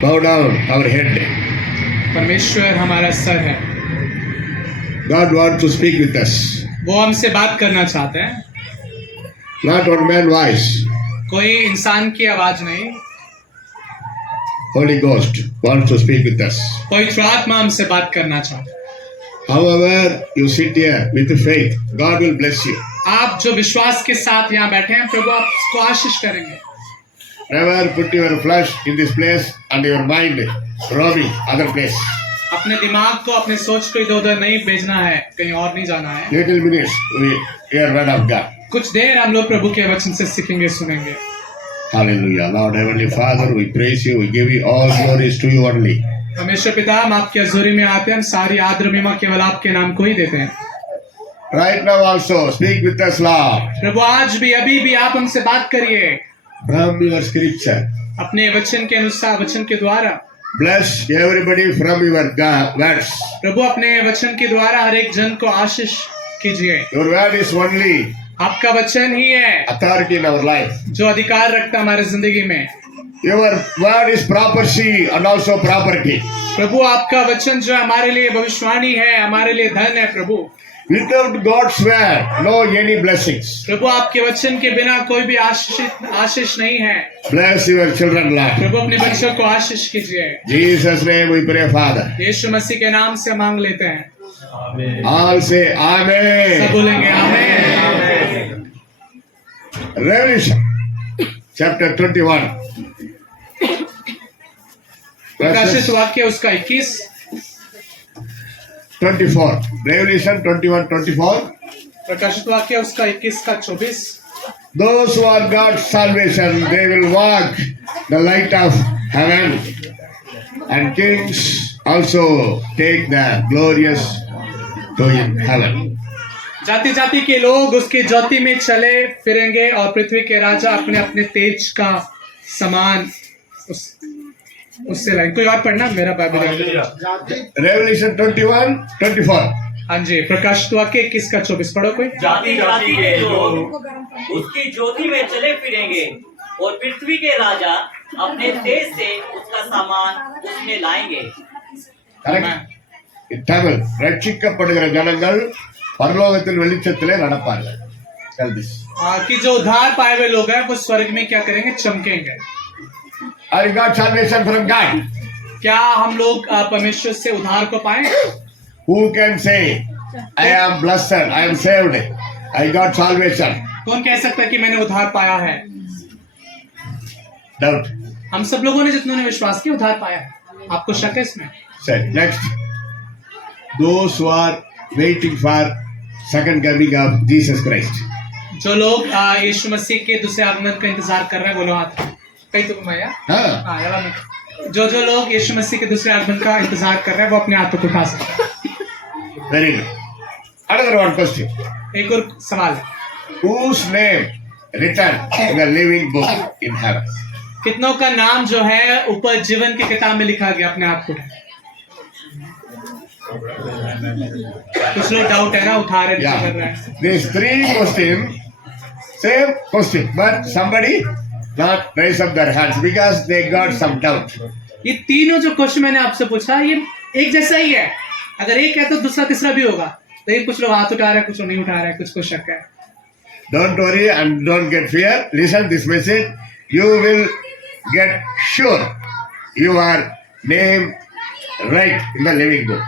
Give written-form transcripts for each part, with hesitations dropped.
Bow down our head. परमेश्वर हमारा sir है। God wants to speak with us. वो हमसे बात करना चाहते हैं। Not one man voice. कोई इंसान की आवाज नहीं, Holy Ghost wants to speak with us. पवित्र आत्मा हमसे बात करना चाहते हैं। However you sit here with faith, God will bless you. आप जो विश्वास के साथ यहाँ बैठे हैं, प्रभु आपको आशीष करेंगे। Never put your flesh in this place and your mind roaming other place. अपने दिमाग को, अपने सोच को इधर उधर नहीं भेजना है, कहीं और नहीं जाना है। Little minutes we hear word of God. कुछ देर हम लोग प्रभु के वचन से सीखेंगे, सुनेंगे। Hallelujah. Lord Heavenly Father, we praise you. We give you all glories to you only. परमेश्वर पिता, हम आपकी हजूरी में आते हैं, हम सारी आदर महिमा केवल आपके नाम को ही देते हैं। Right now also, speak with us, Lord. प्रभु आज भी, अभी भी आप हमसे बात करिए From your scripture. अपने वचन के अनुसार, वचन के द्वारा। Bless everybody from your words. प्रभु अपने वचन के द्वारा हर एक जन को आशीष कीजिए। Your word is only आपका वचन ही है authority in our life. जो अधिकार रखता है हमारे जिंदगी में। Your word is prophecy and also property. प्रभु आपका वचन जो हमारे लिए भविष्यवाणी है, हमारे लिए धन है। प्रभु Without God's word, no any blessings. प्रभु आपके वचन के बिना कोई भी आशीष नहीं है। Bless your children, Lord. प्रभु अपने बच्चों को आशीष कीजिए। Jesus' name we pray, Father. यीशु मसीह के नाम से मांग लेते हैं। All say सब Amen. बोलेंगे आमीन। Revelation chapter 21. प्रकाशित Verses वाक्य उसका 21, 24. Revelation 21:24. प्रकाशित वाक्य उसका 21 का 24। Those who are God's salvation, they will walk the light of heaven, and kings also take the glorious to in heaven. जाति जाति के लोग उसकी ज्योति में चले फिरेंगे और पृथ्वी के राजा अपने अपने तेज का समान उससे लाएंगे। कोई और पढ़ना, मेरा बाइबल। Revelation 21:24. हाँ जी, प्रकाशित वाक्य 21 का 24 पढ़ो कोई। जाति जाति के लोग उसकी ज्योति में चले फिरेंगे और पृथ्वी के राजा अपने तेज से उसका सामान उसमें लाएंगे। Correct? தமிழ் ரட்சிக்கப்படுகிற ஜனங்கள் பரலோகத்தில் வெளிச்சத்திலே நடப்பார்கள். Tell this. कि जो उद्धार पाए हुए लोग हैं वो स्वर्ग में क्या करेंगे? चमकेंगे। I got salvation from God. क्या हम लोग परमेश्वर से उद्धार को पाए? Who can say, I am blessed, I am saved, I got salvation? कौन कह सकता है कि मैंने उद्धार पाया है? Doubt. हम सब लोगों ने, जितनों ने विश्वास किया, उद्धार पाया है। आपको शक है इसमें? Say next. Those who are waiting for second coming of Jesus Christ. जो लोग यीशु मसीह के दूसरे आगमन का इंतजार कर रहे हैं, बोलो हाथ कहीं तो घुमाया। हाँ. जो लोग यीशु मसीह के दूसरे आगमन का इंतजार कर रहे हैं वो अपने हाथों को उठा सकते हैं। Very good. Another one question. एक और सवाल है, Whose name written in the living book in heaven? कितनों का नाम जो है ऊपर जीवन की किताब में लिखा गया? अपने आप को कुछ लोग डाउट है ना, उठा रहे Yeah. कर रहे हैं। These three questions, same question, but somebody not raise up their hands because they got some doubt. ये तीनों जो क्वेश्चन मैंने आपसे पूछा, ये एक जैसा ही है। अगर एक है तो दूसरा तीसरा भी होगा, लेकिन कुछ लोग हाथ उठा रहे हैं, कुछ लोग नहीं उठा रहे हैं, कुछ को शक है। Don't worry and don't get fear. Listen this message. You will get sure your name right in the living book.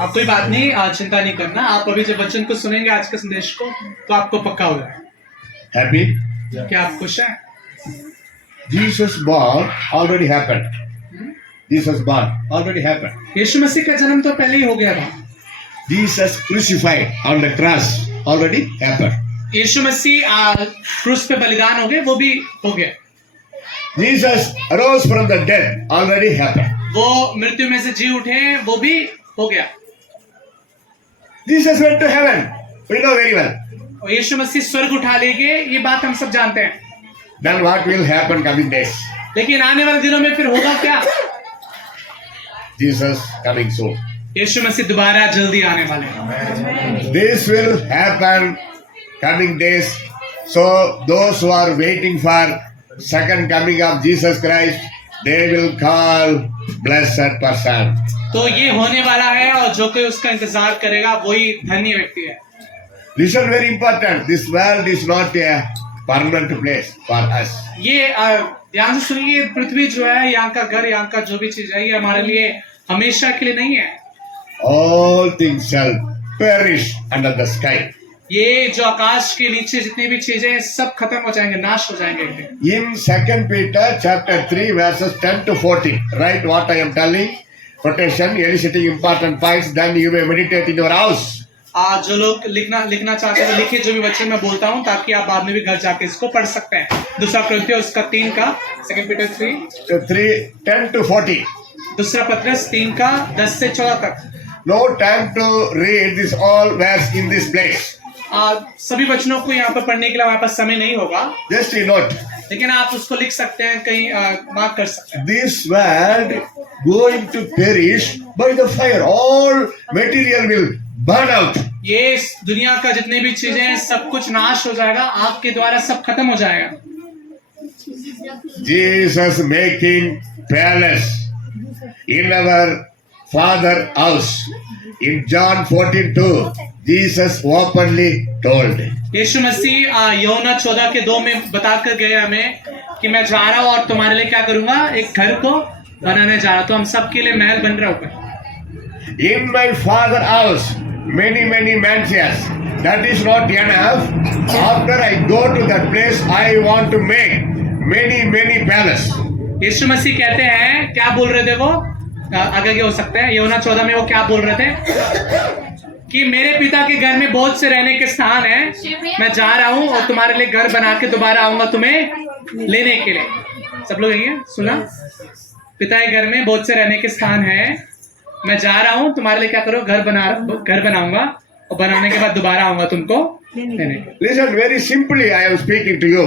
आप कोई बात नहीं, चिंता नहीं करना। आप अभी जब वचन को सुनेंगे आज के संदेश को, तो आपको पक्का हो जाएगा। Happy? क्या आप खुश हैं? Jesus born already happened. Jesus born already happened. यीशु मसीह का जन्म तो पहले ही हो गया था। Jesus crucified on the cross already happened. यीशु मसीह क्रूस पे बलिदान हो गए, वो भी हो गया। Jesus arose from the dead already happened. वो मृत्यु में से जी उठे, वो भी हो गया। Jesus went to heaven. We know very well. और यीशु मसीह स्वर्ग उठा ले गए, ये बात हम सब जानते हैं। Then what will happen coming days? लेकिन आने वाले दिनों में फिर होगा क्या? Jesus coming soon. यीशु मसीह दोबारा जल्दी आने वाले हैं। This will happen coming days. So those who are waiting for second coming of Jesus Christ, they will call blessed person. तो ये होने वाला है और जो कोई उसका इंतजार करेगा वही धन्य व्यक्ति है। Listen, very important. This world is not a permanent place for us. ये ध्यान से सुनिए, पृथ्वी जो है, यहाँ का घर, यहाँ का जो भी चीज है, ये हमारे लिए हमेशा के लिए नहीं है। All things shall perish under the sky. ये जो आकाश के नीचे जितनी भी चीजें हैं सब खत्म हो जाएंगे, नाश हो जाएंगे एक दिन। In 2 Peter chapter 3 verses 10 to 14, write what I am telling, quotation, eliciting important points, then you may meditate in your house. जो लोग लिखना चाहते हैं वो लिखिए जो भी वचन मैं बोलता हूँ, ताकि आप बाद में भी घर जाके इसको पढ़ सकते हैं। दूसरा कुरिन्थियों उसका 3 का 2 पीटर 10 to 14. दूसरा पत्रस 3 का 10 से 14 तक। No time to read this all verse in this place. सभी वचनों को यहाँ पर पढ़ने के लिए हमारे पास समय नहीं होगा, Just a note. लेकिन आप उसको लिख सकते हैं, कहीं मार्क कर सकते हैं। This world going to perish by the fire. All material will burn out. ये इस दुनिया का जितने भी चीजें हैं सब कुछ नाश हो जाएगा, आग के द्वारा सब खत्म हो जाएगा। Jesus making palace in our Father house. In John 14:2, Jesus openly told. यीशु मसीह यूहन्ना 14 के 2 में बताकर गए हमें कि मैं जा रहा हूँ और तुम्हारे लिए क्या करूंगा, एक घर को बनाने जा रहा हूँ। तो हम सबके लिए महल बन रहा ऊपर। In my Father house, many mansions. That is not enough. After I go to that place, I want to make many palace. यीशु मसीह कहते हैं, क्या बोल रहे थे वो, आगे क्या हो सकते हैं, यूहन्ना 14 में वो क्या बोल रहे थे कि मेरे पिता के घर में बहुत से रहने के स्थान है, मैं जा रहा हूँ और तुम्हारे लिए घर बना के दोबारा आऊंगा तुम्हें लेने के लिए। सब लोग यही सुना, पिता के घर में बहुत से रहने के स्थान है, मैं जा रहा हूँ तुम्हारे लिए क्या करो, घर बनाऊंगा और बनाने के बाद दोबारा आऊंगा तुमको लेने। Listen, very simply I am speaking to you.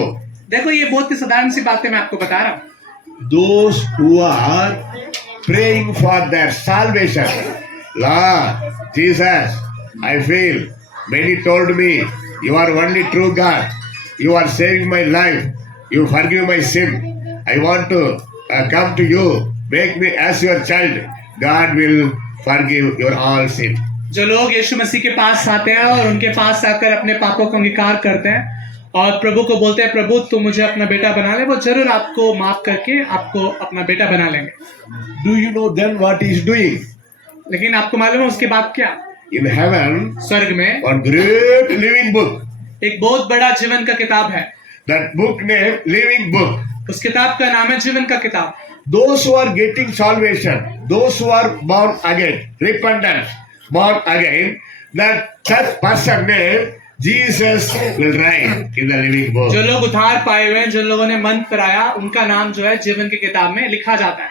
देखो ये बहुत ही साधारण सी बातें मैं आपको बता रहा हूँ। Those who are praying for their salvation, Lord Jesus, I feel many told me you are only true God, you are saving my life, you forgive my sin, I want to come to you, make me as your child. God will forgive your all sin. जो लोग यीशु मसीह के पास आते हैं और उनके पास आकर अपने पापों को अंगीकार करते हैं और प्रभु को बोलते हैं, प्रभु तू मुझे अपना बेटा बना ले, वो जरूर आपको माफ करके आपको अपना बेटा बना लेंगे। Do you know then what he is doing? लेकिन आपको मालूम है उसके बाद क्या? In heaven, स्वर्ग में one great living book. एक बहुत बड़ा जीवन का किताब है। That book name, living book. उस किताब का नाम है जीवन का किताब। Those who are getting salvation, those who are born again, repentance, born again, that person name Jesus will write in the living book. जो लोग उद्धार पाए हुए हैं, जिन लोगों ने मन फिराया, उनका नाम जो है जीवन की किताब में लिखा जाता है।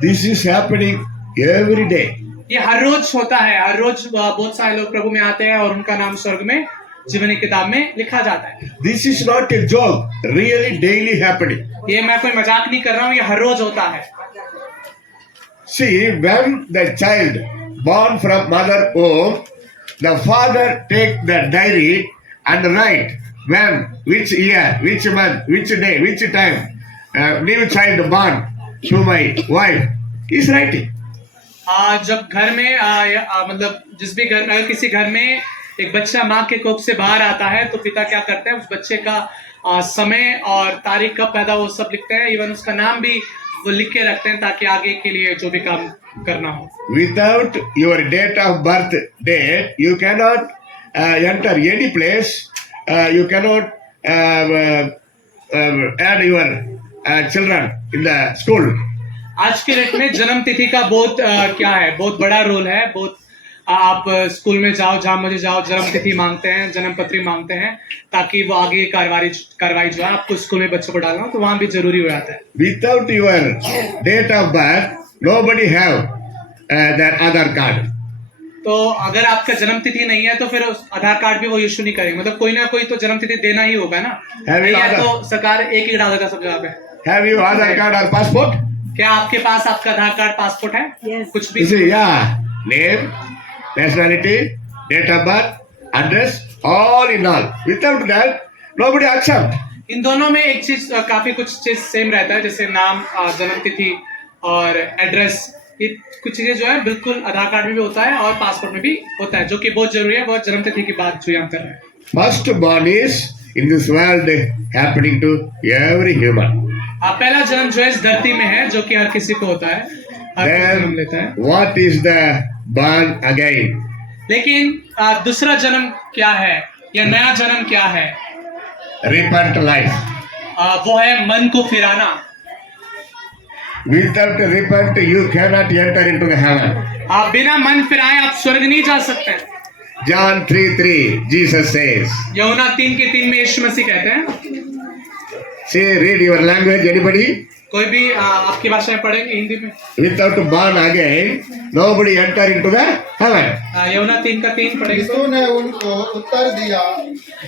This is happening every day. ये हर रोज होता है, हर रोज बहुत सारे लोग प्रभु में आते हैं और उनका नाम स्वर्ग में जीवन की किताब में लिखा जाता है। This is not a joke, really daily happening. ये मैं कोई मजाक नहीं कर रहा हूँ, ये हर रोज होता है। See, when the child born from mother womb, the father take the diary and write when, which year, which month, which day, which time, new child born to my wife. He is writing. जब घर में मतलब जिस भी घर, अगर किसी घर में एक बच्चा माँ के कोख से बाहर आता है तो पिता क्या करते हैं, उस बच्चे का समय और तारीख कब पैदा वो सब लिखते हैं, इवन उसका नाम भी वो लिख के रखते हैं ताकि आगे के लिए जो भी काम करना हो। Without your date of birth date, you cannot enter any place. You cannot add your children in the school. आज के डेट में जन्म तिथि का बहुत क्या है, बहुत बड़ा रोल है। बहुत आप स्कूल में जाओ, जहाँ मुझे जाओ, जन्म तिथि मांगते हैं, जन्म पत्री मांगते हैं ताकि वो आगे कार्रवाई जो है आपको स्कूल में बच्चों को डालना हो तो वहाँ भी जरूरी हो जाता है। Without your date of birth, nobody have their Aadhaar card. तो अगर आपका जन्म तिथि नहीं है तो फिर आधार कार्ड भी वो इशू नहीं करेंगे, मतलब कोई ना कोई तो जन्म तिथि देना ही होगा ना। नहीं है तो सरकार एक ही डाल देगा सब जगह पे। Have you Aadhaar card or passport? क्या आपके पास आपका आधार कार्ड, पासपोर्ट है? Yes. कुछ भी? You see, yeah, name, nationality, date of birth, address, all in all. Without that, nobody accept. इन दोनों में एक चीज काफी कुछ चीज सेम रहता है, जैसे नाम, जन्म तिथि और एड्रेस। ये कुछ चीजें जो है बिल्कुल आधार कार्ड में भी होता है और पासपोर्ट में भी होता है, जो कि बहुत जरूरी है। बहुत जन्म तिथि की बात जो यहाँ कर रहे हैं। First born is in this world happening to every human. पहला जन्म जो है इस धरती में है, जो कि हर किसी को होता है, हर कोई जन्म लेता है। Then what is the born again? लेकिन दूसरा जन्म क्या है या नया जन्म क्या है? Repent life. वो है मन को फिराना। Without repent, you cannot enter into the heaven. आप बिना मन फिराए आप स्वर्ग नहीं जा सकते। John 3:3, Jesus says. यूहन्ना 3:3 में यीशु मसीह कहते हैं। Say, read your language, anybody? कोई भी आपकी भाषा में पढ़ेंगे हिंदी में। Without born again, nobody enter into the heaven. यूहन्ना 3:3 पढ़ेंगे तो। यीशु ने उनको उत्तर दिया,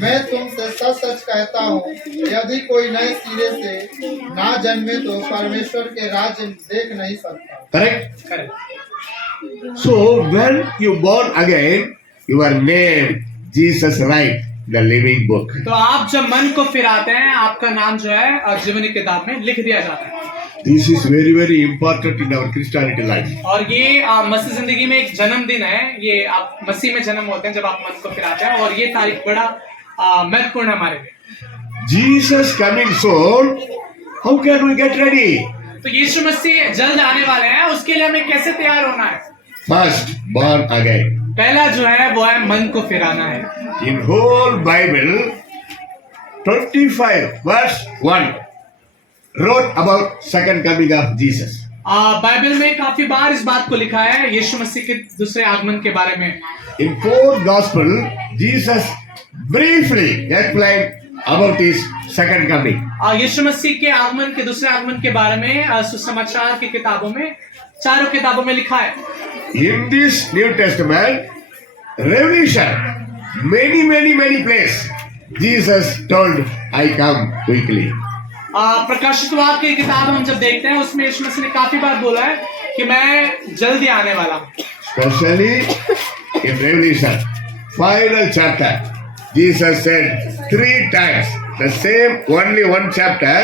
मैं तुमसे सच सच कहता हूँ, यदि कोई नए सिरे से ना जन्मे तो परमेश्वर के राज्य देख नहीं सकता। Correct? Correct. So, when you born again, your name, Jesus write the living book. तो आप जब मन को फिराते हैं, आपका नाम जो है जीवनी किताब में लिख दिया जाता है। This is very, very important in our Christianity life. और ये मसीह जिंदगी में एक जन्मदिन है। ये आप मसीह में जन्म होते हैं जब आप मन को फिराते हैं, और ये तारीख बड़ा महत्वपूर्ण है हमारे लिए। Jesus coming soon, how can we get ready? तो यीशु मसीह जल्द आने वाले हैं, उसके लिए हमें कैसे तैयार होना है? First, born again. पहला जो है वो है मन को फिराना है। In whole Bible, 25 verse 1 wrote about second coming of Jesus. Bible में काफी बार इस बात को लिखा है यीशु मसीह के दूसरे आगमन के बारे में। In 4 gospel, Jesus briefly explained about his second coming. यीशु मसीह के आगमन के दूसरे आगमन के बारे में सुसमाचार की किताबों में, चारों किताबों में लिखा है। In this New Testament, Revelation, many places, Jesus told, I come quickly. प्रकाशित वाक्य की किताब हम जब देखते हैं, उसमें यीशु मसीह ने काफी बार बोला है कि मैं जल्दी आने वाला हूँ। Especially in Revelation, final chapter, Jesus said 3 times, the same only one chapter,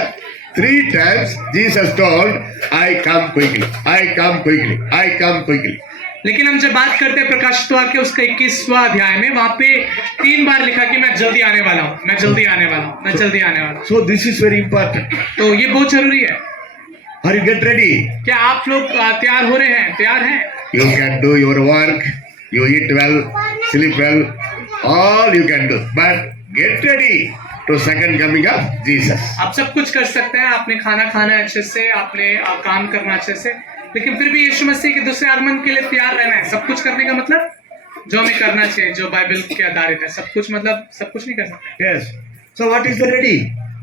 3 times Jesus told, I come quickly, I come quickly, I come quickly. लेकिन हम जब बात करते हैं प्रकाशित वाक्य उसका 21वां अध्याय में, वहां पे 3 बार लिखा कि मैं जल्दी आने वाला हूँ, मैं जल्दी आने वाला हूँ, मैं जल्दी आने वाला हूँ। So this is very important. तो ये बहुत जरूरी है। Are you get ready? क्या आप लोग तैयार हो रहे हैं? तैयार हैं? You can do your work, you eat well, sleep well, all you can do. But get ready to second coming of Jesus. आप सब कुछ कर सकते हैं, आपने खाना खाना है अच्छे से, आपने काम करना अच्छे से, लेकिन फिर भी यीशु मसीह के दूसरे आगमन के लिए तैयार रहना है। सब कुछ करने का मतलब जो हमें करना चाहिए, जो बाइबल के आधारित है। सब कुछ मतलब सब कुछ नहीं कर सकते। Yes. So what is the ready?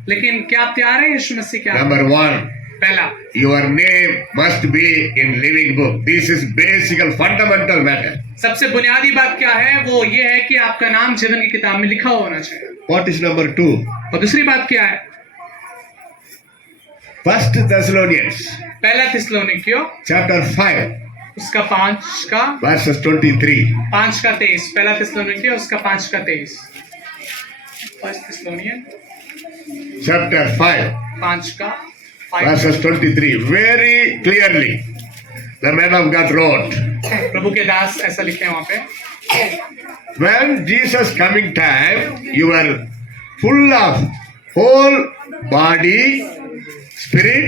लेकिन क्या आप तैयार हैं यीशु मसीह के आगमन? Number 1, पहला, your name must be in living book. This is basic fundamental matter. सबसे बुनियादी बात क्या है? वो ये है कि आपका नाम जीवन की किताब में लिखा होना चाहिए। What is number 2? और दूसरी बात क्या है? First Thessalonians पहला थिस्सलुनीकियों chapter 5 उसका 5 का verses 23. 5 का 23। पहला थिस्सलुनीकियों उसका 5 का 23। फर्स्ट थिस्सलुनियन Chapter 5 5 का 5। verses 23. Very clearly the man of God wrote, प्रभु के दास ऐसा लिखे हैं वहां पे, when Jesus coming time, you are full of whole body, spirit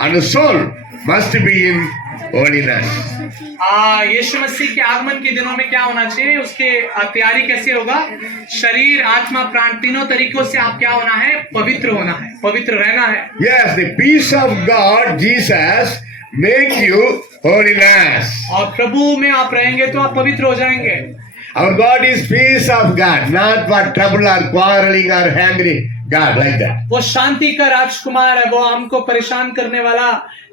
and soul must be in holiness. यीशु मसीह के आगमन के दिनों में क्या होना चाहिए? उसके तैयारी कैसे होगा? शरीर, आत्मा, प्राण तीनों तरीकों से आप क्या होना है? पवित्र होना है, पवित्र रहना है। Yes, the peace of God, Jesus, make you holiness. और प्रभु में आप रहेंगे तो आप पवित्र हो जाएंगे। Our God is peace of God, not for trouble or quarreling or angry God like that. वो शांति का राजकुमार है, वो हमको परेशान करने वाला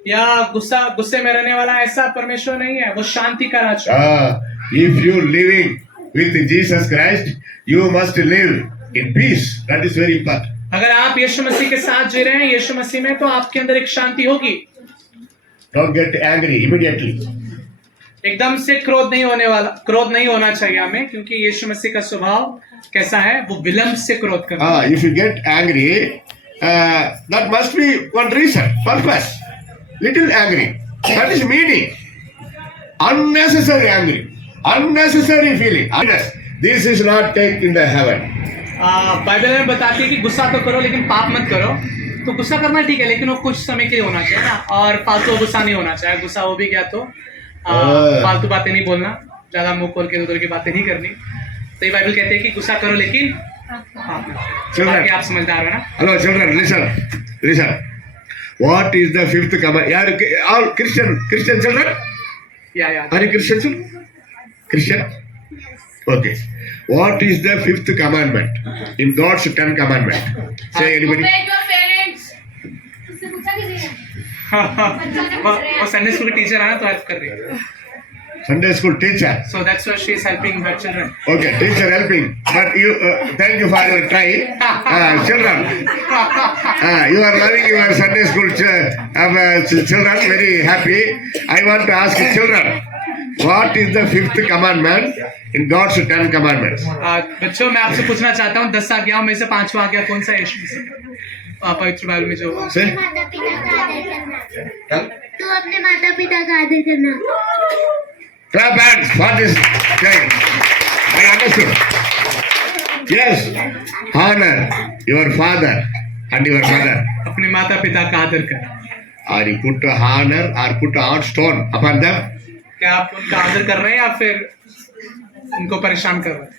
या गुस्से में रहने वाला ऐसा परमेश्वर नहीं है। वो शांति का राजकुमार। If you living with Jesus Christ, you must live in peace. That is very important. अगर आप यीशु मसीह के साथ जी रहे हैं यीशु मसीह में, तो आपके अंदर एक शांति होगी। Don't get angry immediately. एकदम से क्रोध नहीं होना चाहिए हमें, क्योंकि यीशु मसीह का स्वभाव कैसा है? वो विलंब से क्रोध करता है। If you get angry, that must be one reason, purpose. Little angry. That is meaning. Unnecessary angry. Unnecessary feeling. This is not take in the heaven. Bible में बताती है कि गुस्सा तो करो लेकिन पाप मत करो। तो गुस्सा करना ठीक है लेकिन वो कुछ समय के लिए होना चाहिए ना, और फालतू गुस्सा नहीं होना चाहिए। गुस्सा हो भी गया तो फालतू बातें नहीं बोलना, ज्यादा मुंह खोल के उधर की बातें नहीं करनी। तो ये बाइबल कहते हैं कि गुस्सा करो लेकिन पाप मत करो। बाकी आप समझदार हो ना। Hello children, listen. What is the fifth command? All Christian children? या Are you Christian children? Christian? Okay. What is the fifth commandment in God's 10 commandment? Say anybody. Obey your parents. उससे पूछा किसी ने? वो संडे स्कूल की teacher है ना, तो हेल्प कर रही है। Sunday school teacher. So that's why she is helping her children. Okay, teacher helping. But you, thank you for your try. Children, you are loving your Sunday school children, very happy. I want to ask children, what is the fifth commandment in God's 10 commandments? बच्चों, मैं आपसे पूछना चाहता हूँ 10 आज्ञाओं में से 5वां आज्ञा कौन सा है यीशु मसीह? पवित्र बाइबल में जो Say. माता पिता का आदर करना। Huh? तू अपने माता पिता का आदर करना। Clap hands for this guy. I understood. Yes, honor your father and your mother. अपने माता पिता का आदर कर। Or you put a honor or put a hot stone upon them. क्या आप उनका आदर कर रहे हैं या फिर उनको परेशान कर रहे हैं?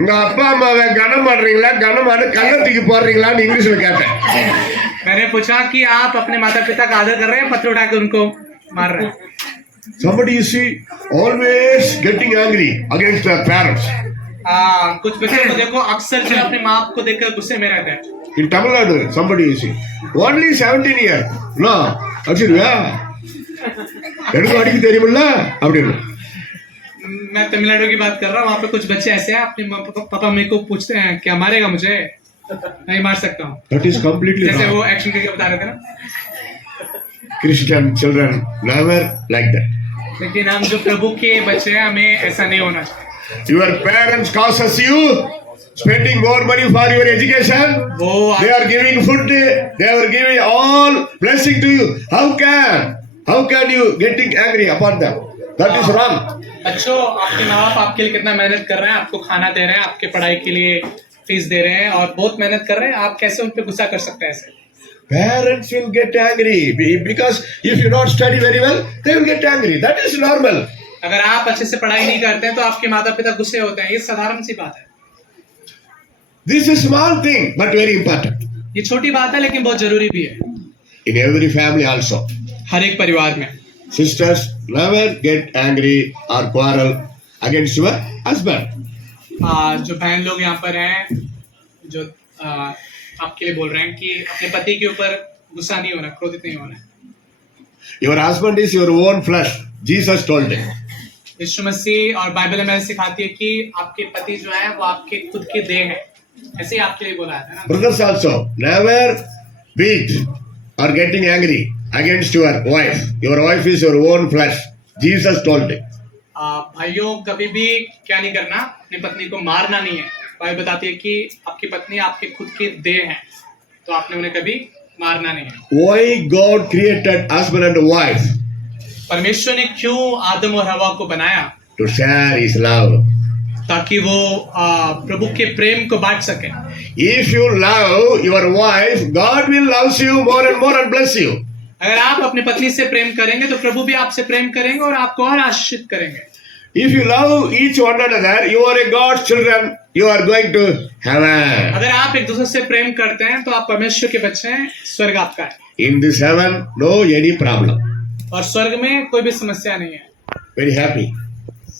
உங்க அப்பா அம்மாவை கனம் பண்றீங்களா, கனமான கல்ல தூக்கி போடுறீங்களான்னு இங்கிலீஷ்ல கேட்டேன். मैंने पूछा कि आप अपने माता पिता का आदर कर रहे हैं, पत्थर उठा के उनको मार रहे हैं? Somebody you see always getting angry against their parents. कुछ बच्चों को देखो अक्सर जो अपने माँ बाप को देखकर गुस्से में रहते हैं। In Tamil Nadu, somebody you see only 17 years. No, அடிச்சிருவியா? எனக்கு அடிக்க தெரியுமில்ல அப்படின்னு. मैं तमिलनाडु की बात कर रहा हूँ। वहाँ पे कुछ बच्चे ऐसे हैं, अपने पापा मेरे को पूछते हैं क्या मारेगा मुझे? नहीं मार सकता हूँ। That is completely जैसे wrong. वो एक्शन करके बता रहे थे ना। Christian children never like that. लेकिन हम जो प्रभु के बच्चे हैं, हमें ऐसा नहीं होना चाहिए। Your parents causes you spending more money for your education. वो They are giving food. They are giving all blessing to you. How can you getting angry upon them? That is wrong. बच्चों, आपके माँ बाप आपके लिए कितना मेहनत कर रहे हैं, आपको खाना दे रहे हैं, आपके पढ़ाई के लिए फीस दे रहे हैं और बहुत मेहनत कर रहे हैं। आप कैसे उन पे गुस्सा कर सकते हैं ऐसे? Parents will get angry because if you not study very well, they will get angry. That is normal. अगर आप अच्छे से पढ़ाई नहीं करते हैं तो आपके माता पिता गुस्से होते हैं। ये साधारण सी बात है। This is small thing but very important. ये छोटी बात है लेकिन बहुत जरूरी भी है। In every family also. हर एक परिवार में Sisters never get angry or quarrel against your husband. जो बहन लोग यहाँ पर हैं, जो आपके लिए बोल रहे हैं कि अपने पति के ऊपर गुस्सा नहीं होना, क्रोधित नहीं होना। Your husband is your own flesh. Jesus told it. यीशु मसीह और बाइबल हमें सिखाती है कि आपके पति जो है वो आपके खुद के देह है। ऐसे ही आपके लिए बोला है ना। Brothers also never beat or getting angry against your wife. Your wife is your own flesh. Jesus told it. भाइयों, कभी भी क्या नहीं करना, अपनी पत्नी को मारना नहीं है। बाइबल बताती है कि आपकी पत्नी आपके खुद के देह है, तो आपने उन्हें कभी मारना नहीं है। Why God created husband and wife? परमेश्वर ने क्यों आदम और हवा को बनाया? To share His love. ताकि वो प्रभु के प्रेम को बांट सके। If you love your wife, God will love you more and more and bless you. अगर आप अपनी पत्नी से प्रेम करेंगे तो प्रभु भी आपसे प्रेम करेंगे और आपको और आशीषित करेंगे। If you love each one another, you are a God's children. You are going to heaven. अगर आप एक दूसरे से प्रेम करते हैं तो आप परमेश्वर के बच्चे हैं, स्वर्ग आपका है। In this heaven, no any problem. और स्वर्ग में कोई भी समस्या नहीं है, Very happy.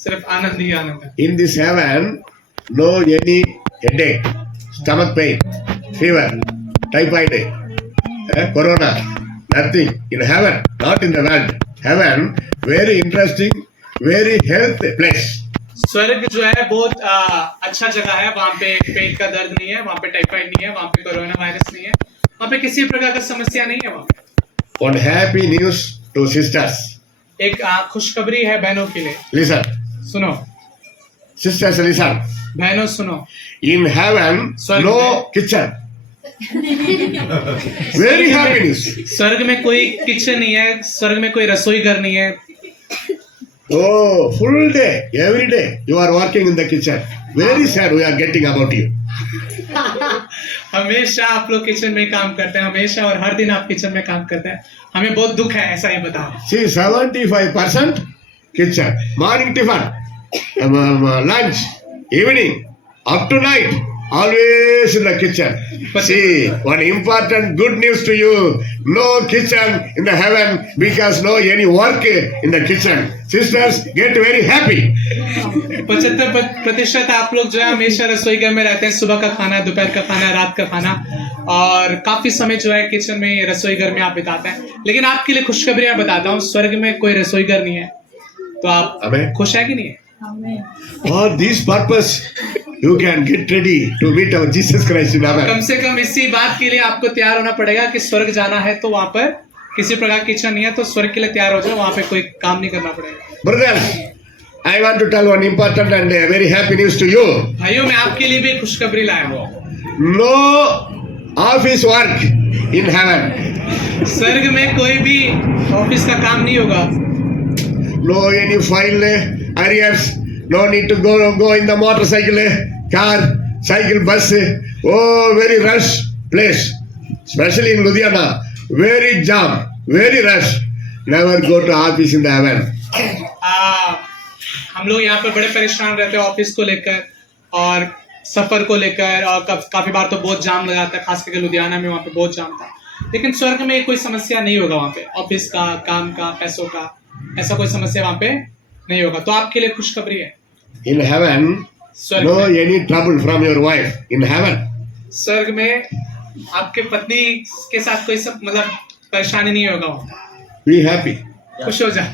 सिर्फ आनंद ही आनंद है। In this heaven, no any headache, stomach pain, fever, typhoid, corona, nothing. In heaven, not in the world. Heaven, very interesting, very healthy place. स्वर्ग जो है बहुत अच्छा जगह है। वहाँ पे पेट का दर्द नहीं है, वहाँ पे टाइफाइड नहीं है, वहाँ पे कोरोना वायरस नहीं है, वहाँ पे किसी प्रकार का समस्या नहीं है। वहाँ पे One happy news to sisters. एक खुशखबरी है बहनों के लिए। Listen, सुनो sisters, listen. बहनों सुनो, In heaven, Sorry. no kitchen. Very happy news. स्वर्ग में कोई किचन नहीं है, स्वर्ग में कोई रसोई घर नहीं है. Oh, full day, every day you are working in the kitchen. Very sad we are getting about you. हमेशा आप लोग किचन में काम करते हैं, हमेशा और हर दिन आप किचन में काम करते हैं. हमें बहुत दुख है, ऐसा ही बताओ. See, 75% kitchen. Morning tiffin, lunch, evening, up to night, always in the kitchen. See, one important good news to you. No kitchen in the heaven because no any work in the kitchen. Sisters, get very happy. 75% आप लोग जो है हमेशा रसोई घर में रहते हैं. सुबह का खाना, दोपहर का खाना, रात का खाना और काफी समय जो है किचन में, रसोई घर में आप बिताते हैं. लेकिन आपके लिए खुशखबरी मैं बताता हूँ, स्वर्ग में कोई रसोई घर नहीं है. तो आप Amen. खुश है कि नहीं है? For this purpose, you can get ready to meet our Jesus Christ in heaven. कम से कम इसी बात के लिए आपको तैयार होना पड़ेगा कि स्वर्ग जाना है तो वहाँ पर किसी प्रकार किचन नहीं है, तो स्वर्ग के लिए तैयार हो जाओ. वहाँ पे कोई काम नहीं करना पड़ेगा. Brothers, I want to tell one important and very happy news to you. भाइयों, मैं आपके लिए भी खुशखबरी लाया हूँ. No office work in heaven. स्वर्ग में कोई भी ऑफिस का काम नहीं होगा. No any file arrears. No need to go in the motorcycle, car, cycle, bus. Oh, very rush place. Especially in Ludhiana. Very jam, very rush. Never go to office in the heaven. हम लोग यहाँ पर बड़े परेशान रहते हैं office को लेकर और सफर को लेकर, और काफी बार तो बहुत जाम लगाता है, खास करके लुधियाना में वहाँ पे बहुत जाम था. लेकिन स्वर्ग में कोई समस्या नहीं होगा. वहाँ पे ऑफिस का, काम का, पैसों का, ऐसा कोई समस्या वहाँ पे नहीं होगा. तो आपके लिए खुशखबरी है. In heaven, स्वर्ग no में, any trouble from your wife. In heaven, स्वर्ग में आपके पत्नी के साथ कोई सब मतलब परेशानी नहीं होगा. वहाँ be happy. खुश हो जा.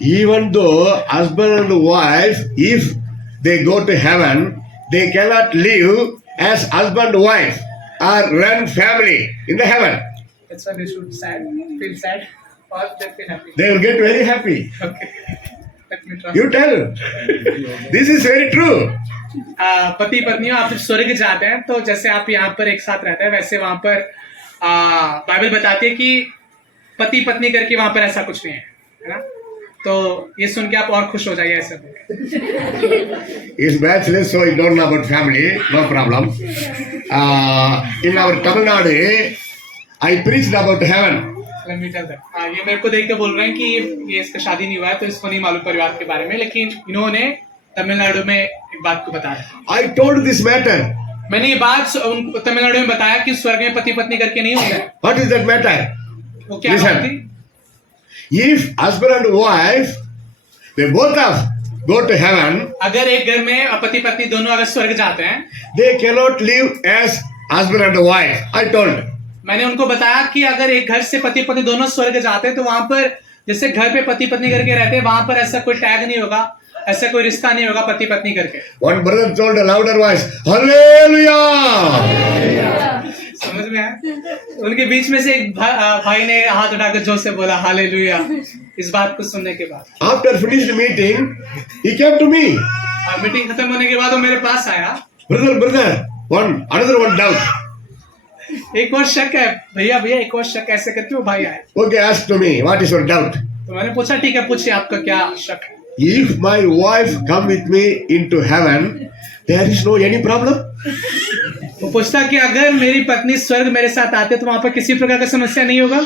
Even though husband and wife, if they go to heaven, they cannot live as husband and wife or run family in the heaven. That's why they should feel sad or they feel happy. They will get very happy. Okay. Let me try. You tell. This is very true. पति पत्नियों, आप जब स्वर्ग जाते हैं तो जैसे आप यहाँ पर एक साथ रहते हैं, वैसे वहाँ पर बाइबल बताती है कि पति पत्नी करके वहाँ पर ऐसा कुछ नहीं है ना. तो ये सुन के आप और खुश हो जाइए. ऐसा Is bachelor, so you don't know about family, no problem. In our Tamil Nadu, I preached about heaven. ये मेरे को देख के बोल रहे हैं कि ये इसका शादी नहीं हुआ है तो इसको नहीं मालूम परिवार के बारे में, लेकिन इन्होंने तमिलनाडु में एक बात को बताया. I told this matter. मैंने ये बात तमिलनाडु में बताया कि स्वर्ग में पति पत्नी करके नहीं होता है. What is that matter? वो क्या Listen. बात थी? If husband and wife, they both of go to heaven, अगर एक घर में पति पत्नी दोनों अगर स्वर्ग जाते हैं, they cannot live as husband and wife. I told. मैंने उनको बताया कि अगर एक घर से पति पत्नी दोनों स्वर्ग जाते हैं तो वहां पर जैसे घर पे पति पत्नी करके रहते हैं, वहां पर ऐसा कोई टैग नहीं होगा, ऐसा कोई रिश्ता नहीं होगा पति पत्नी करके. One brother told a louder voice, Hallelujah! समझ में आया? उनके बीच में से एक भाई ने हाथ उठाकर जोर से बोला हालेलुया. इस बात को सुनने के बाद After finished meeting, he came to me. Meeting खत्म होने के बाद वो मेरे पास आया. Brother, another one doubt. एक और शक है भैया, एक और शक ऐसे करके वो भाई आए. Okay, ask to me, what is your doubt? तो मैंने पूछा ठीक है, पूछिए आपका क्या शक है. If my wife come with me into heaven, there is no any problem. वो पूछता कि अगर मेरी पत्नी स्वर्ग मेरे साथ आते तो वहां पर किसी प्रकार का समस्या नहीं होगा.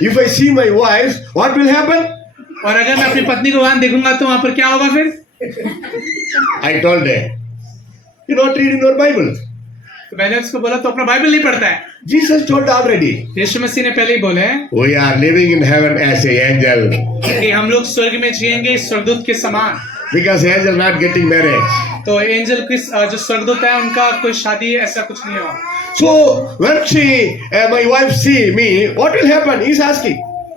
If I see my wife, what will happen? और अगर मैं अपनी पत्नी को वहां देखूंगा तो वहां पर क्या होगा फिर? I told her, you not reading your Bible. तो मैंने उसको बोला तो अपना बाइबल नहीं पढ़ता है. Jesus told already. यीशु मसीह ने पहले ही बोले हैं We are living in heaven as an angel. कि हम लोग स्वर्ग में जिएंगे स्वर्गदूत के समान. Because angel not getting married. तो एंजल की जो स्वर्गदूत है उनका कोई शादी ऐसा कुछ नहीं होगा. So when my wife see me, what will happen? He's asking.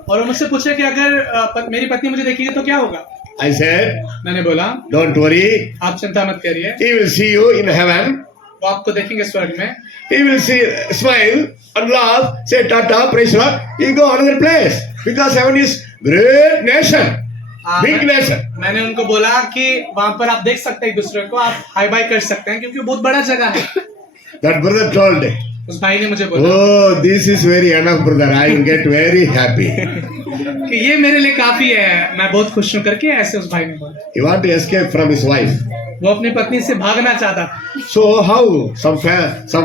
और वो मुझसे पूछे कि अगर मेरी पत्नी मुझे देखेगी तो क्या होगा. I said, मैंने बोला don't worry. आप चिंता मत करिए, He will see you in heaven. वो आपको देखेंगे स्वर्ग में. He will see, smile and laugh, say tata, praise God. He go another place because heaven is great nation, big nation. मैंने उनको बोला कि वहां पर आप देख सकते हैं एक दूसरे को, आप हाई बाई कर सकते हैं क्योंकि बहुत बड़ा जगह है. That brother told, उस भाई ने मुझे बोला oh, this is very enough, brother. I will get very happy. कि ये मेरे लिए काफी है, मैं बहुत खुश हूँ करके ऐसे उस भाई ने बोला। He want to escape from his wife. वो अपनी पत्नी से भागना चाहता था। So how some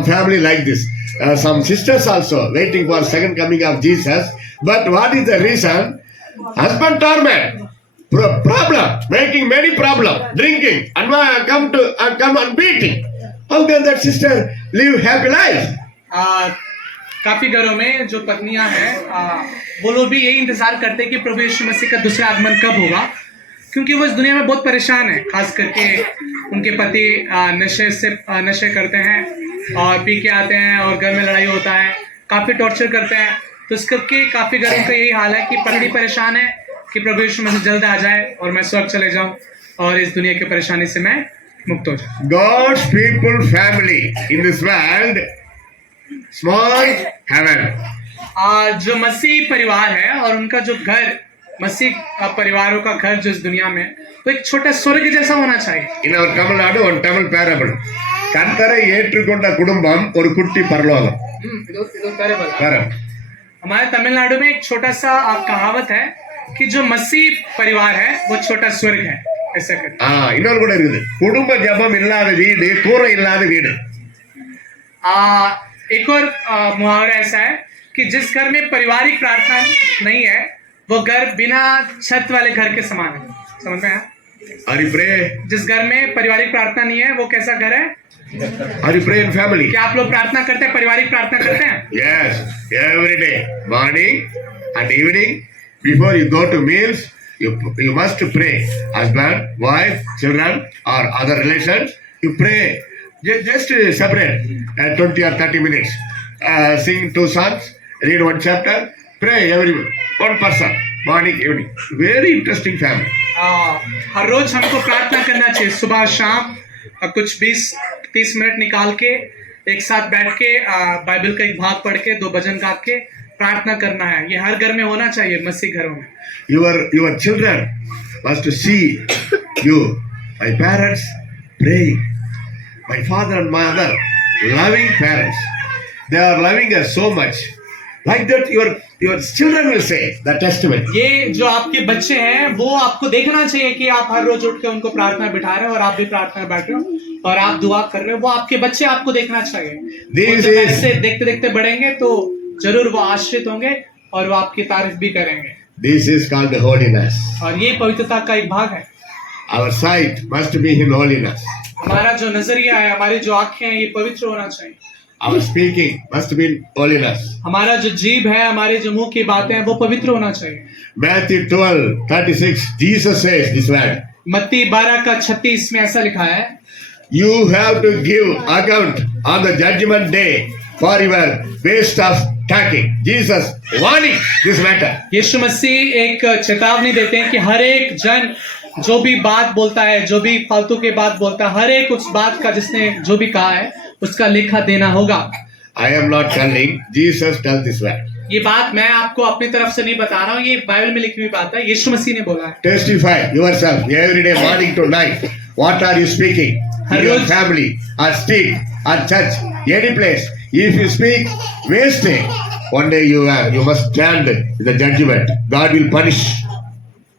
family like this, some sisters also waiting for second coming of Jesus. But what is the reason? Husband torment, problem, making many problem, drinking, and come and beating. How can that sister live happy life? काफी घरों में जो पत्नियां हैं वो लोग भी यही इंतजार करते हैं कि प्रभु यीशु मसीह का दूसरा आगमन कब होगा, क्योंकि वो इस दुनिया में बहुत परेशान है। खास करके उनके पति नशे करते हैं और पी के आते हैं और घर में लड़ाई होता है, काफी टॉर्चर करते हैं। तो इस करके काफी घरों का यही हाल है कि पत्नी परेशान है कि प्रभु यीशु मसीह जल्द आ जाए और मैं स्वर्ग चले जाऊं और इस दुनिया की परेशानी से मैं मुक्त हो जाऊं। God's people family in this world, small heaven. जो मसीह परिवार है और उनका जो घर, मसीह परिवारों का घर जो इस दुनिया में, तो एक छोटा स्वर्ग जैसा होना चाहिए। In our Tamil Nadu, one Tamil parable. கர்த்தரை ஏற்றுக்கொண்ட குடும்பம் ஒரு குட்டி பரலோகம். பரம். हमारे तमिलनाडु में एक छोटा सा कहावत है कि जो मसीह परिवार है वो छोटा स्वर्ग है, ऐसा करके। இன்னொரு கூட இருக்குது, குடும்ப ஜெபம் இல்லாத வீடு கூரை இல்லாத வீடு. एक और मुहावरा ऐसा है कि जिस घर में पारिवारिक प्रार्थना नहीं है वो घर बिना छत वाले घर के समान है। समझ में आया? Are you pray? जिस घर में पारिवारिक प्रार्थना नहीं है वो कैसा घर है? Are you pray in family? क्या आप लोग प्रार्थना करते हैं, पारिवारिक प्रार्थना करते हैं? Yes, every day, morning and evening, before you go to meals, you must pray. Husband, wife, children, or other relations, you pray. Just separate 20 or 30 minutes. Sing 2 songs, read 1 chapter, pray one person, morning, evening. Very interesting family. हर रोज हमको प्रार्थना करना चाहिए, सुबह शाम कुछ 20-30 minute निकाल के एक साथ बैठ के बाइबल का एक भाग पढ़ के 2 भजन गा के प्रार्थना करना है। ये हर घर में होना चाहिए, मसीह घरों में। Your children must see you, my parents praying, my father and mother loving parents. They are loving us so much. Like that, your children will say the testimony. ये जो आपके बच्चे हैं वो आपको देखना चाहिए कि आप हर रोज उठ के उनको प्रार्थना बिठा रहे हो और आप भी प्रार्थना में बैठ रहे हो और आप दुआ कर रहे हो, वो आपके बच्चे आपको देखना चाहिए। ऐसे देखते देखते बढ़ेंगे तो जरूर वो आश्रित होंगे और वो आपकी तारीफ भी करेंगे। This is called holiness. और ये पवित्रता का एक भाग है। Our sight must be in holiness. हमारा जो नजरिया है, हमारी जो आंखें हैं, ये पवित्र होना चाहिए। Our speaking must be in holiness. हमारा जो जीभ है, हमारे जो मुंह की बातें हैं, वो पवित्र होना चाहिए। Matthew 12:36, Jesus says this word. मत्ती 12:36 में ऐसा लिखा है, You have to give account on the judgment day for your waste of talking. Jesus warning this matter. यीशु मसीह एक चेतावनी देते हैं कि हर एक जन जो भी बात बोलता है, जो भी फालतू की बात बोलता है, हर एक उस बात का जिसने जो भी कहा है उसका लेखा देना होगा। I am not telling, Jesus tells this word. ये बात मैं आपको अपनी तरफ से नहीं बता रहा हूँ, ये बाइबल में लिखी हुई बात है, यीशु मसीह ने बोला है। Testify yourself every day, morning to night. What are you speaking in your family, or street, or church, any place? If you speak wasting, one day you must stand in the judgment. God will punish.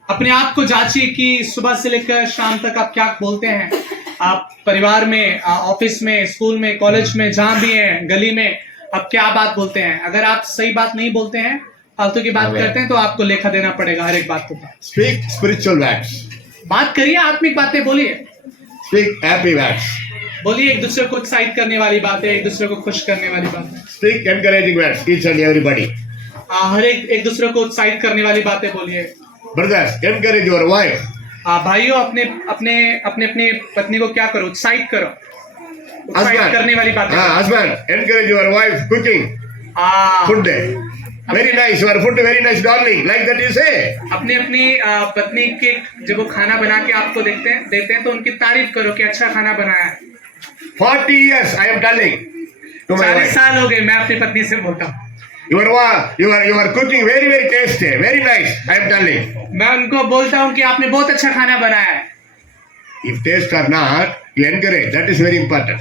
अपने आप को जांचिए कि सुबह से लेकर शाम तक आप क्या बोलते हैं। आप परिवार में, ऑफिस में, स्कूल में, कॉलेज में, जहां भी हैं, गली में, आप क्या बात बोलते हैं। अगर आप सही बात नहीं बोलते हैं, फालतू की बात करते हैं, तो आपको लेखा देना पड़ेगा हर एक बात को। Speak spiritual words. बात करिए, आत्मिक बातें बोलिए। Speak happy words. बोलिए, एक दूसरे को एक्साइट करने वाली बातें, एक दूसरे को खुश करने वाली बातें। Speak encouraging words, each and everybody. हर एक दूसरे को उत्साहित करने वाली बातें बोलिए। Brothers, encourage your wife. भाइयों, अपने पत्नी को क्या करो, उत्साहित करो, उत्साहित करने वाली बातें। Husband, encourage your wife cooking food. Very nice, your food very nice, darling. Like that you say. अपनी पत्नी के जब वो खाना बना के आपको देते हैं तो उनकी तारीफ करो कि अच्छा खाना बनाया है। 40 years I am telling to my 40 wife. साल हो गए मैं अपनी पत्नी से बोलता हूँ, You are cooking very very tasty, very nice. I am telling. मैं उनको बोलता हूँ कि आपने बहुत अच्छा खाना बनाया है। If taste or not, you encourage. That is very important.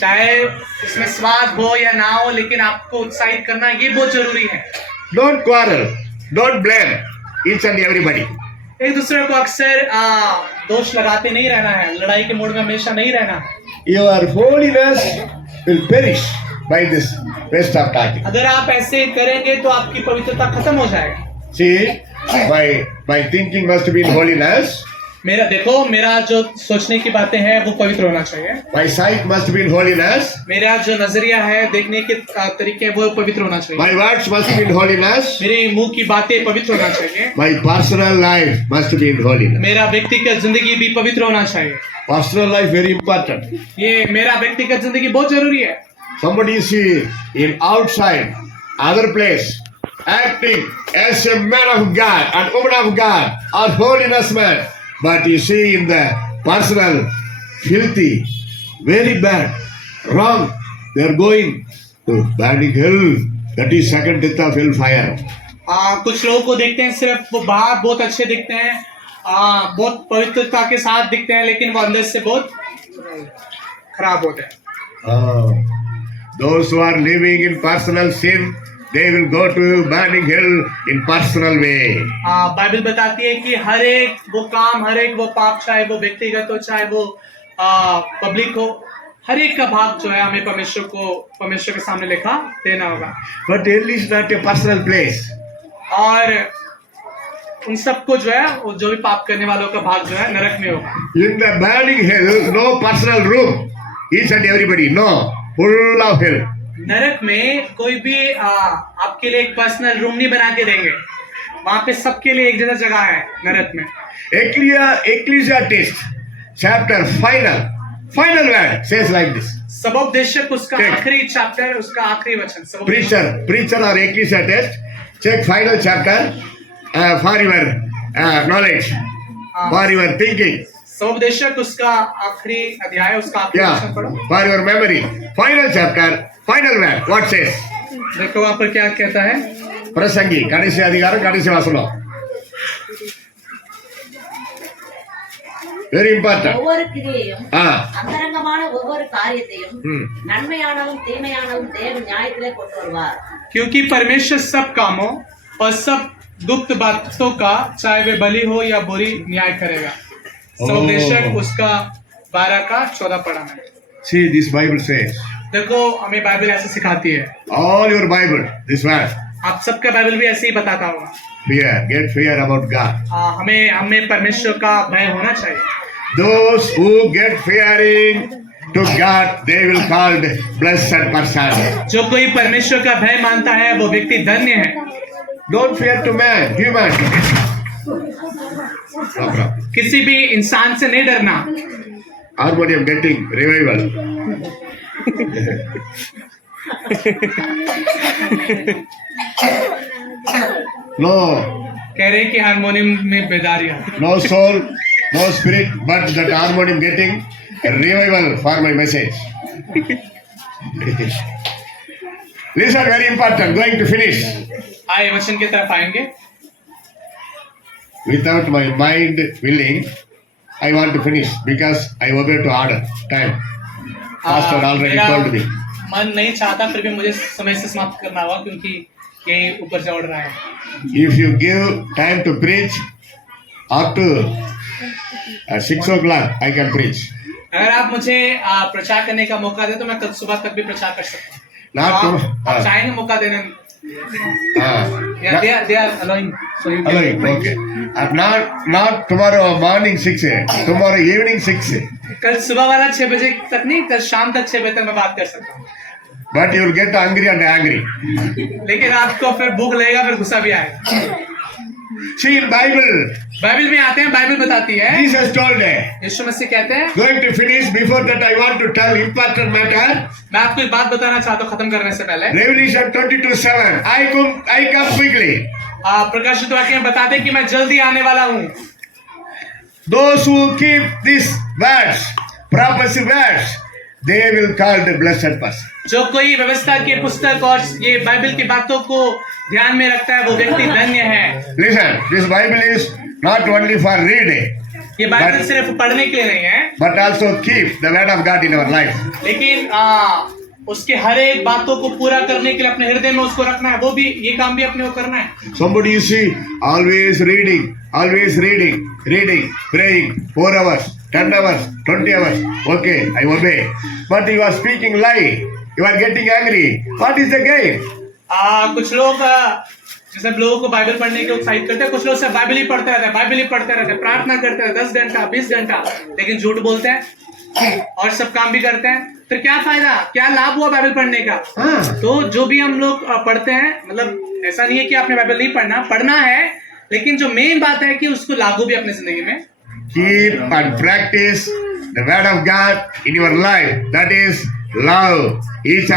चाहे इसमें स्वाद हो या ना हो, लेकिन आपको उत्साहित करना ये बहुत जरूरी है। Don't quarrel. Don't blame each and everybody. एक दूसरे को अक्सर दोष लगाते नहीं रहना है, लड़ाई के मूड में हमेशा नहीं रहना है। Your holiness will perish by this waste of talking. अगर आप ऐसे करेंगे तो आपकी पवित्रता खत्म हो जाएगा। See, my thinking must be in holiness. मेरा जो सोचने की बातें हैं वो पवित्र होना चाहिए। My sight must be in holiness. मेरा जो नजरिया है, देखने के तरीके हैं, वो पवित्र होना चाहिए। My words must be in holiness. मेरे मुंह की बातें पवित्र होना चाहिए। My personal life must be in holiness. मेरा व्यक्तिगत जिंदगी भी पवित्र होना चाहिए। Personal life very important. ये मेरा व्यक्तिगत जिंदगी बहुत जरूरी है। Somebody see in outside, other place, acting as a man of God and woman of God or holiness man, but you see in the personal, filthy, very bad, wrong, they are going to burning hell. That is second death of hellfire. कुछ लोगों को देखते हैं, सिर्फ वो बाहर बहुत अच्छे दिखते हैं, बहुत पवित्रता के साथ दिखते हैं, लेकिन वो अंदर से बहुत खराब होते हैं। Those who are living in personal sin, they will go to burning hell in personal way. Bible बताती है कि हर एक वो काम, हर एक वो पाप, चाहे वो व्यक्तिगत हो चाहे वो पब्लिक हो, हर एक का भाग जो है हमें परमेश्वर के सामने लेखा देना होगा। But hell is not a personal place. और उन सबको जो है, वो जो भी पाप करने वालों का भाग जो है नरक में होगा। In the burning hell, no personal room. Each and everybody, no. Full of hell. नरक में कोई भी आपके लिए एक पर्सनल रूम नहीं बना के देंगे, वहां पे सबके लिए एक जैसा जगह है नरक में। Ecclesiastes chapter final word says like this. सबोपदेशक उसका Check. आखिरी चैप्टर, उसका आखिरी वचन। Preacher or Ecclesiastes, check final chapter for your knowledge, for your thinking. सबोपदेशक उसका आखिरी अध्याय, उसका आखिरी Yeah, वचन पढ़ो। for your memory. Final chapter, final word. What says? देखो वहां पर क्या कहता है। பிரசங்கி கடைசி அதிகாரம் கடைசி வசனம். Very important. ஒவ்வொரு கிரியையும் ஆ. அந்தரங்கமான ஒவ்வொரு காரியத்தையும் ம். நன்மையானவும் தீமையானவும் தேவன் நியாயத்திலே கொண்டு வருவார்। क्योंकि परमेश्वर सब कामों और सब गुप्त बातों का, चाहे वे भली हो या बुरी, न्याय करेगा। सबोपदेशक उसका 12 का 14 पढ़ा है। See, this Bible says. देखो हमें बाइबल ऐसे सिखाती है। All your Bible, this word. आप सबका बाइबल भी ऐसे ही बताता होगा। Fear, get fear about God. हमें परमेश्वर का भय होना चाहिए। Those who get fearing to God, they will called blessed person. जो कोई परमेश्वर का भय मानता है वो व्यक्ति धन्य है। Don't fear to man, human. No problem. किसी भी इंसान से नहीं डरना। Harmonium getting revival. No, कह रहे हैं कि हारमोनियम में बेदारी है। no soul, no spirit, but that harmonium getting a revival for my message. These are very important. Going to finish. आए वचन की तरफ आएंगे। Without my mind willing, I want to finish because I obey to order. Time. Pastor already मेरा told me. मन नहीं चाहता, फिर भी मुझे समय से समाप्त करना होगा क्योंकि ये ऊपर से ऑर्डर आया। If you give time to preach up to 6 o'clock, I can preach. अगर आप मुझे प्रचार करने का मौका दे तो मैं कल सुबह तक भी प्रचार कर सकता हूँ। Not तो to, आप चाहेंगे मौका देने? They are allowing. So you can- allowing, okay. Not tomorrow morning 6, tomorrow evening 6. कल सुबह वाला 6 बजे तक नहीं, कल शाम तक 6 बजे तक मैं बात कर सकता हूँ। But you will get angry and angry. लेकिन आपको फिर भूख लगेगा, फिर गुस्सा भी आएगा। See in Bible, बाइबल में आते हैं, बाइबल बताती है, Jesus told यीशु मसीह कहते हैं, going to finish. Before that, I want to tell important matter. मैं आपको एक बात बताना चाहता हूँ खत्म करने से पहले। Revelation 22:7. I come quickly. प्रकाशित वाक्य में बताते हैं कि मैं जल्दी आने वाला हूँ। Those who keep these words, prophecy words, they will call the blessed person. जो कोई व्यवस्था की पुस्तक और ये बाइबल की बातों को ध्यान में रखता है वो व्यक्ति धन्य है। Listen, this Bible is not only for reading. ये बाइबल But- सिर्फ पढ़ने के लिए नहीं है, but also keep the word of God in our life. लेकिन उसके हर एक बातों को पूरा करने के लिए अपने हृदय में उसको रखना है, वो भी ये काम भी अपने को करना है। Somebody you see always reading, praying 4 hours, 10 hours, 20 hours. Okay, I obey. But you are speaking lie. You are getting angry. What is the gain? कुछ लोग जैसे लोगों को बाइबल पढ़ने के उत्साहित करते हैं, कुछ लोग सिर्फ बाइबल ही पढ़ते रहते हैं, प्रार्थना करते हैं 10 घंटा 20 घंटा, लेकिन झूठ बोलते हैं और सब काम भी करते हैं। फिर क्या फायदा, क्या लाभ हुआ बाइबल पढ़ने का? तो जो भी हम लोग पढ़ते हैं, मतलब ऐसा नहीं है कि आपने बाइबल नहीं पढ़ना है, लेकिन जो मेन बात है कि उसको लागू भी अपने जिंदगी में। Keep and practice the word of God in your life. That is love each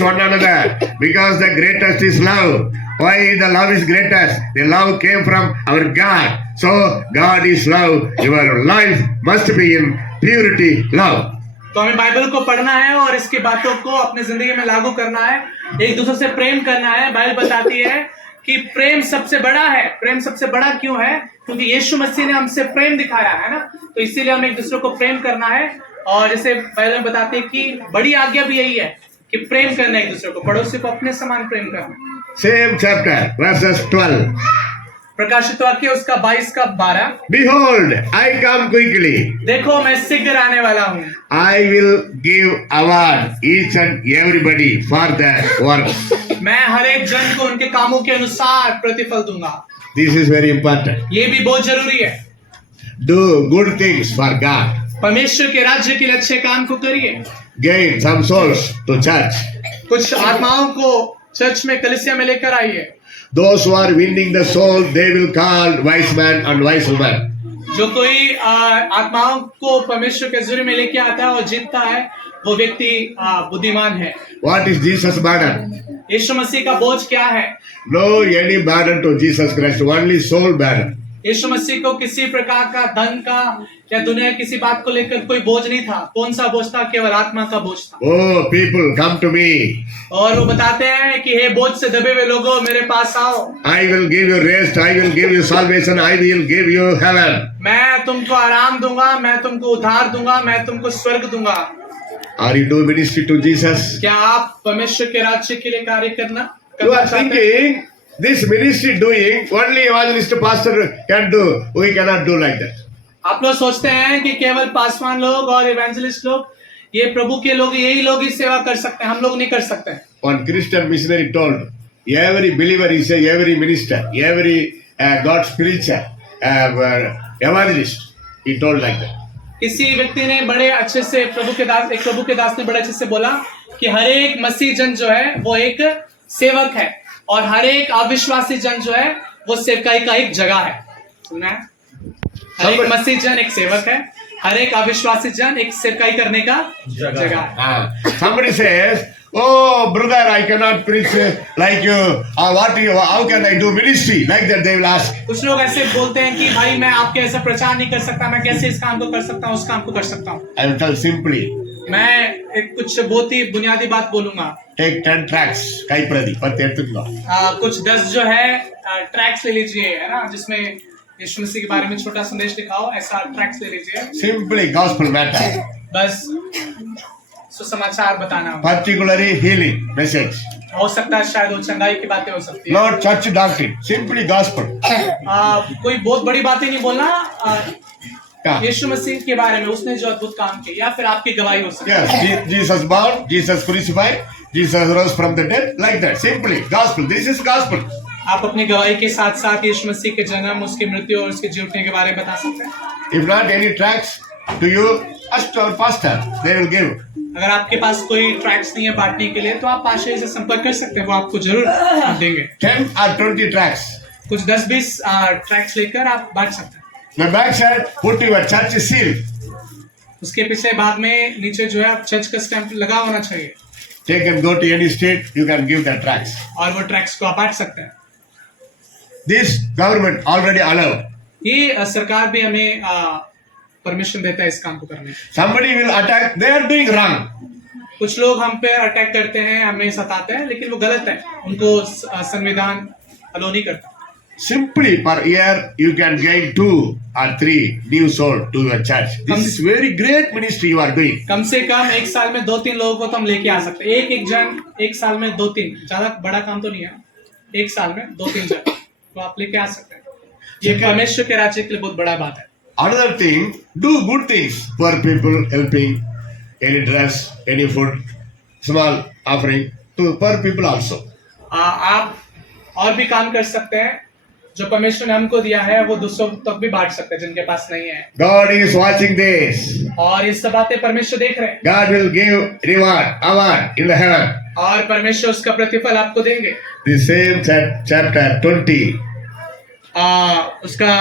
one another, because the greatest is love. Why the love is greatest? The love came from our God. So God is love. Your life must be in purity, love. तो हमें Bible को पढ़ना है और इसकी बातों को अपने जिंदगी में लागू करना है, एक दूसरे से प्रेम करना है। बाइबल बताती है कि प्रेम सबसे बड़ा है। प्रेम सबसे बड़ा क्यों है? क्योंकि यीशु मसीह ने हमसे प्रेम दिखाया है ना, तो इसीलिए हमें एक दूसरे को प्रेम करना है। और जैसे बाइबल बताते हैं कि बड़ी आज्ञा भी यही है कि प्रेम करना, एक दूसरे को, पड़ोसी को अपने समान प्रेम करना। Same chapter, verses 12. प्रकाशित वाक्य उसका 22 का 12। Behold, I come quickly. देखो मैं शीघ्र आने वाला हूँ, I will give award each and everybody for their work. मैं हर एक जन को उनके कामों के अनुसार प्रतिफल दूंगा। This is very important. ये भी बहुत जरूरी है। Do good things for God. परमेश्वर के राज्य के लिए अच्छे काम को करिए। Gain some souls to church. कुछ आत्माओं को चर्च में, कलीसिया में लेकर आइए। Those who are winning the soul, they will call wise man and wise woman. जो कोई आत्माओं को परमेश्वर के जरिए में लेके आता है और जीतता है, वो व्यक्ति बुद्धिमान है। What is Jesus' burden? यीशु मसीह का बोझ क्या है? No any burden to Jesus Christ, only soul burden. यीशु मसीह को किसी प्रकार का धन का या दुनिया की किसी बात को लेकर कोई बोझ नहीं था। कौन सा बोझ था? केवल आत्मा का बोझ था। Oh, people, come to me. और वो बताते हैं कि हे बोझ से दबे हुए लोगों, मेरे पास आओ। I will give you rest, I will give you salvation, I will give you heaven. मैं तुमको आराम दूंगा, मैं तुमको उद्धार दूंगा, मैं तुमको स्वर्ग दूंगा। Are you doing ministry to Jesus? क्या आप परमेश्वर के राज्य के लिए कार्य You करना are चाहते हैं? thinking this ministry doing only evangelist pastor can do. We cannot do like that. आप लोग सोचते हैं कि केवल पासवान लोग और इवेंजलिस्ट लोग, ये प्रभु के लोग, यही लोग ही सेवा कर सकते हैं, हम लोग नहीं कर सकते। One Christian missionary told, every believer is every minister, every God's preacher, evangelist. He told like that. किसी व्यक्ति ने बड़े अच्छे से एक प्रभु के दास ने बड़े अच्छे से बोला कि हर एक मसीह जन जो है वो एक सेवक है, और हर एक अविश्वासी जन जो है वो सेवकाई का एक जगह है। सुना है? हर एक मसीह जन एक सेवक है, हर एक अविश्वासी जन एक सेवकाई करने का जगह है। Somebody says, oh brother, I cannot preach like you. How can I do ministry? Like that they will ask. कुछ लोग ऐसे बोलते हैं कि भाई मैं आपके ऐसा प्रचार नहीं कर सकता, मैं कैसे इस काम को कर सकता हूँ, उस काम को कर सकता हूँ। I will tell simply, मैं एक कुछ बहुत ही बुनियादी बात बोलूंगा। take 10 tracts, Kai Pradi, कुछ 10 जो है ट्रैक्स ले लीजिए, है ना, जिसमें यीशु मसीह के बारे में छोटा संदेश लिखा हो, ऐसा ट्रैक्स ले लीजिए। Simply gospel matter. बस सुसमाचार बताना हो। Particularly healing message. हो सकता है शायद वो चंगाई की बातें हो सकती है। Not church doctrine. Simply gospel. कोई बहुत बड़ी बातें नहीं बोलना, Yeah. यीशु मसीह के बारे में, उसने जो अद्भुत काम किए, या फिर आपकी गवाही हो सकती है। Yes, Jesus born, Jesus crucified, Jesus rose from the dead, like that. Simply gospel. This is gospel. आप अपनी गवाही के साथ साथ यीशु मसीह के जन्म, उसकी मृत्यु और उसके जी उठने के बारे में बता सकते हैं। If not any tracts to you, ask our pastor. They will give. अगर आपके पास कोई ट्रैक्स नहीं है बांटने के लिए, तो आप पाशे से संपर्क कर सकते हैं, वो आपको जरूर देंगे। 10 or 20 tracts. कुछ 10-20 ट्रैक्स लेकर आप बांट सकते हैं। The back side, put your church seal. उसके पिछले भाग में नीचे जो है आप चर्च का स्टैंप लगा होना चाहिए, Take and go to any state, you can give the tracts. और वो ट्रैक्स को आप बांट सकते हैं। This government already allowed. ये सरकार भी हमें परमिशन देता है इस काम को करने की। Somebody will attack, they are doing wrong. कुछ लोग हम पे अटैक करते हैं, हमें सताते हैं, लेकिन वो गलत है, उनको संविधान अलो नहीं करता। Simply per year you can gain 2 or 3 new souls to your church. This is very great ministry you are doing. कम से कम एक साल में 2-3 लोगों को तो हम लेके आ सकते हैं। एक जन एक साल में 2-3, ज्यादा बड़ा काम तो नहीं है। एक साल में 2-3 जन तो आप लेके आ सकते हैं। ये परमेश्वर के राज्य के लिए बहुत बड़ा बात है। Another thing, do good things for people, helping, any dress, any food, small offering to poor people also. आप और भी काम कर सकते हैं जो परमेश्वर ने हमको दिया है, वो दूसरों तक भी बांट सकते हैं जिनके पास नहीं है। God is watching this. और ये सब बातें परमेश्वर देख रहे हैं God will give reward, award in the heaven. और परमेश्वर उसका प्रतिफल आपको देंगे। The same chapter 20. उसका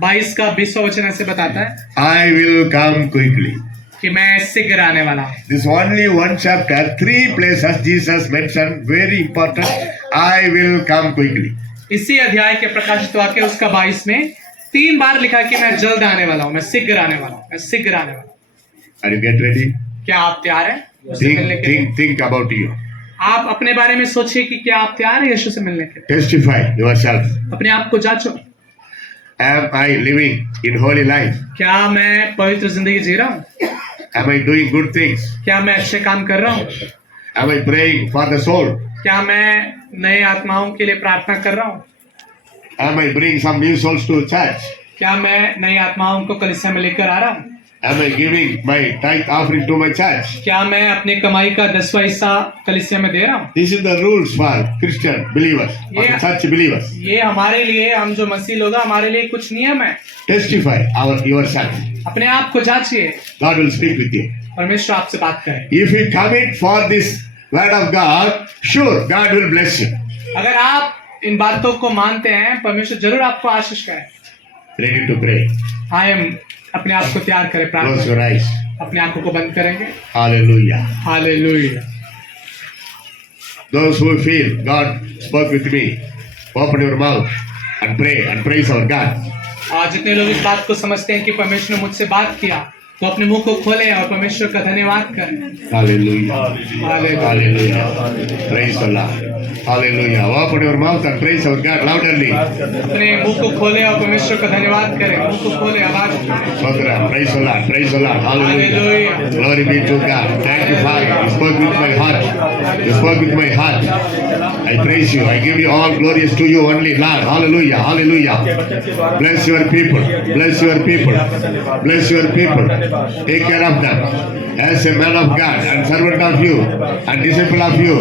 22 का 20वां वचन ऐसे बताता है I will come quickly. कि मैं शीघ्र आने वाला हूँ। This only one chapter, 3 places Jesus mentioned, very important. I will come quickly. इसी अध्याय के प्रकाशित वाक्य उसका 22 में 3 बार लिखा कि मैं जल्द आने वाला हूँ, मैं शीघ्र आने वाला हूँ, मैं शीघ्र आने वाला हूँ। Are you get ready? क्या आप तैयार हैं उससे मिलने के लिए? Think about you. आप अपने बारे में सोचिए कि क्या आप तैयार हैं यीशु से मिलने के लिए? Testify yourself. अपने आप को जांचो। Am I living in holy life? क्या मैं पवित्र जिंदगी जी रहा हूँ? Am I doing good things? क्या मैं अच्छे काम कर रहा हूँ? Am I praying for the soul? क्या मैं नए आत्माओं के लिए प्रार्थना कर रहा हूँ? Am I bringing some new souls to church? क्या मैं नई आत्माओं को कलीसिया में लेकर आ रहा हूँ? Am I giving my tithe offering to my church? क्या मैं अपनी कमाई का 10वां हिस्सा कलीसिया में दे रहा हूँ? This is the rules for Christian believers, for Yeah. church believers. ये हमारे लिए, हम जो मसीह लोग हैं, हमारे लिए कुछ नियम है। Testify yourself. अपने आप को जांचिए, God will speak with you. परमेश्वर आपसे बात करे। If you commit for this word of God, sure God will bless you. अगर आप इन बातों को मानते हैं, परमेश्वर जरूर आपको आशीष करे। Ready to pray. हम अपने आप को तैयार करें, Close प्रार्थना your eyes. अपने आंखों को बंद करेंगे। Hallelujah. Hallelujah. Those who feel God spoke with me, open your mouth and pray and praise our God. आज जितने लोग इस बात को समझते हैं कि परमेश्वर ने मुझसे बात किया, तो अपने मुंह को खोले और परमेश्वर का धन्यवाद करें। Hallelujah. Hallelujah. Hallelujah. Praise the Lord. Hallelujah. Open your mouth and praise our God loudly. अपने मुंह को खोले और परमेश्वर का धन्यवाद करें। मुंह को खोले, आवाज उठाएं। Father, praise the Lord. Praise the Lord. Hallelujah. Glory be to God. Thank you, Father. You spoke with my heart. You spoke with my heart. I praise you. I give you all glorious to you only, Lord. Hallelujah. Hallelujah. Bless your people. Bless your people. Bless your people. Take care of them. As a man of God and servant of you and disciple of you,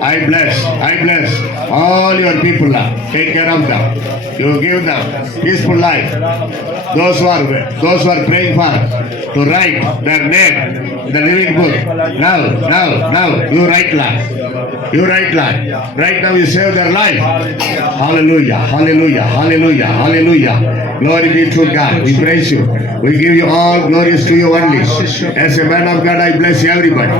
I bless all your people, Lord. Take care of them. You give them peaceful life. Those who are praying for to write their name in the living book. Now, you write, Lord. You write, Lord. Right now you save their life. Hallelujah, hallelujah, hallelujah, hallelujah. Glory be to God. We praise you. We give you all glorious to you only. As a man of God, I bless everybody.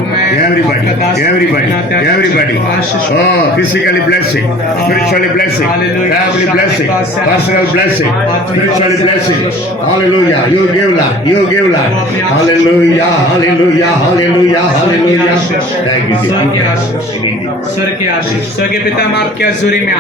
Oh, physically blessing, spiritually blessing, family blessing, personal blessing, spiritually blessing. Hallelujah. You give, Lord. You give, Lord. Hallelujah, hallelujah, hallelujah, hallelujah. Thank you, Jesus. स्वर्ग की आशीष, स्वर्गीय पिता, हम आपके हजूरी में